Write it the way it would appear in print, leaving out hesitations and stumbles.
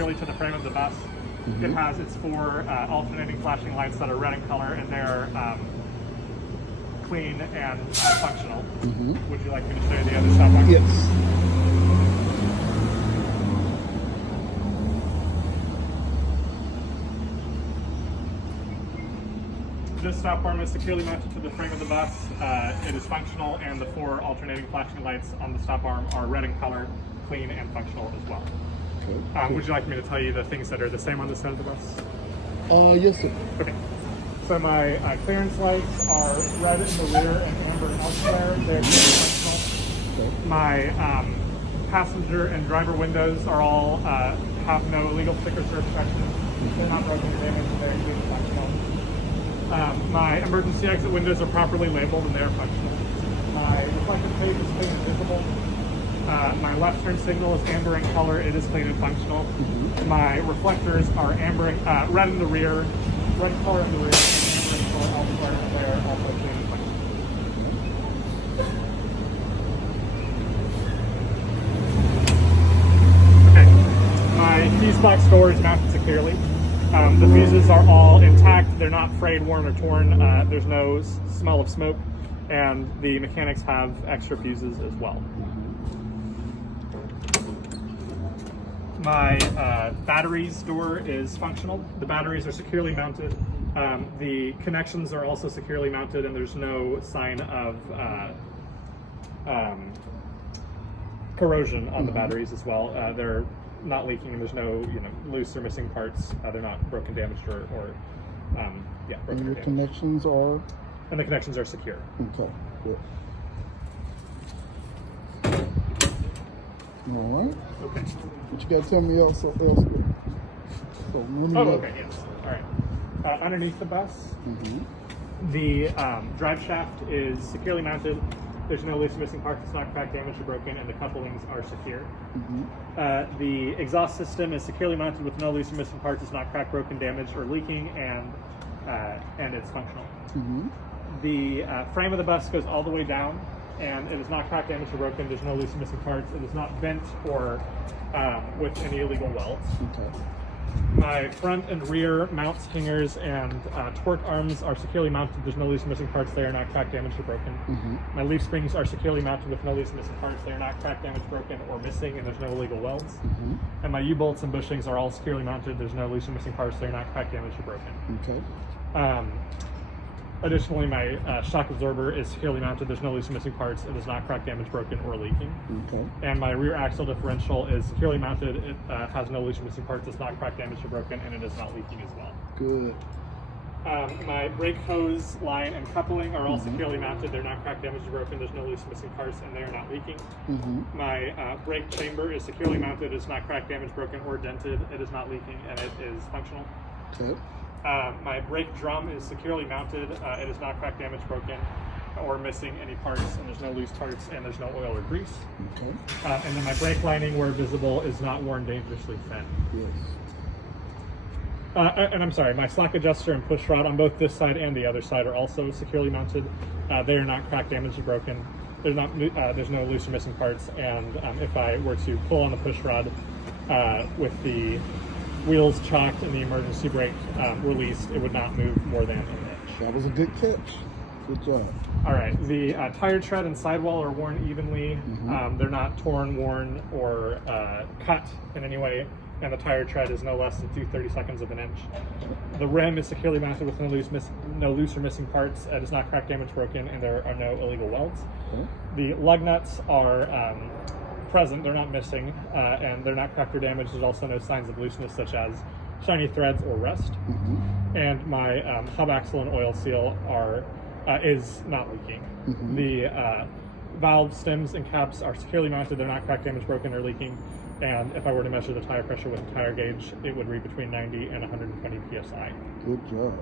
securely to the frame of the bus. It has its four alternating flashing lights that are red in color, and they're clean and functional. Would you like me to show you the other stop arm? Yes. This stop arm is securely mounted to the frame of the bus. It is functional, and the four alternating flashing lights on the stop arm are red in color, clean and functional as well. Okay. Would you like me to tell you the things that are the same on this side of the bus? Yes, sir. Okay. So my clearance lights are red in the rear and amber elsewhere. They're functional. Okay. My passenger and driver windows are all have no illegal stickers or obstructions. They're not broken or damaged. They're completely functional. My emergency exit windows are properly labeled and they are functional. My reflective tape is clean and visible. My left turn signal is amber in color. It is clean and functional. My reflectors are red in the rear, red color in the rear, and amber in color elsewhere. They are also clean and functional. Okay. My fuse box door is mounted securely. The fuses are all intact. They're not frayed, worn, or torn. There's no smell of smoke, and the mechanics have extra fuses as well. My batteries door is functional. The batteries are securely mounted. The connections are also securely mounted, and there's no sign of corrosion on the batteries as well. They're not leaking. There's no loose or missing parts. They're not broken, damaged, or broken. And your or damaged. connections are? And the connections are secure. Okay, good. All right. Okay. But you got to tell me else. So let me know. Okay. Yes. All right. Underneath the bus, the drive shaft is securely mounted. There's no loose or missing parts. It's not cracked, damaged, or broken, and the couplings are secure. The exhaust system is securely mounted with no loose or missing parts. It's not cracked, broken, damaged, or leaking, and it's functional. The frame of the bus goes all the way down, and it is not cracked, damaged, or broken. There's no loose or missing parts. It is not bent or with any illegal welds. Okay. My front and rear mounts, hangers, and torque arms are securely mounted. There's no loose or missing parts. They are not cracked, damaged, or broken. My leaf springs are securely mounted with no loose or missing parts. They are not cracked, damaged, broken, or missing, and there's no illegal welds. And my U-bolts and bushings are all securely mounted. There's no loose or missing parts. They are not cracked, damaged, or broken. Okay. Additionally, my shock absorber is securely mounted. There's no loose or missing parts. It is not cracked, damaged, broken, or leaking. Okay. And my rear axle differential is securely mounted. It has no loose or missing parts. It's not cracked, damaged, or broken, and it is not leaking as well. Good. My brake hose line and coupling are all securely mounted. They're not cracked, damaged, or broken. There's no loose or missing parts, and they are not leaking. My brake chamber is securely mounted. It's not cracked, damaged, broken, or dented. It is not leaking, and it is functional. Okay. My brake drum is securely mounted. It is not cracked, damaged, broken, or missing any parts, and there's no loose parts, and there's no oil or grease. Okay. And then my brake lining, where visible, is not worn dangerously thin. Yes. And I'm sorry, my slack adjuster and push rod on both this side and the other side are also securely mounted. They are not cracked, damaged, or broken. There's no loose or missing parts, and if I were to pull on the push rod with the wheels chalked and the emergency brake released, it would not move more than an inch. That was a good catch. Good job. All right, the tire tread and sidewall are worn evenly. They're not torn, worn, or cut in any way, and the tire tread is no less than 2/32 of an inch. The rim is securely mounted with no loose or missing parts. It is not cracked, damaged, broken, and there are no illegal welds. Okay. The lug nuts are present, they're not missing, and they're not cracked or damaged. There's also no signs of looseness such as shiny threads or rust. And my hub axle and oil seal is not leaking. The valve stems and caps are securely mounted. They're not cracked, damaged, broken, or leaking. And if I were to measure the tire pressure with a tire gauge, it would read between 90 and 120 psi. Good job.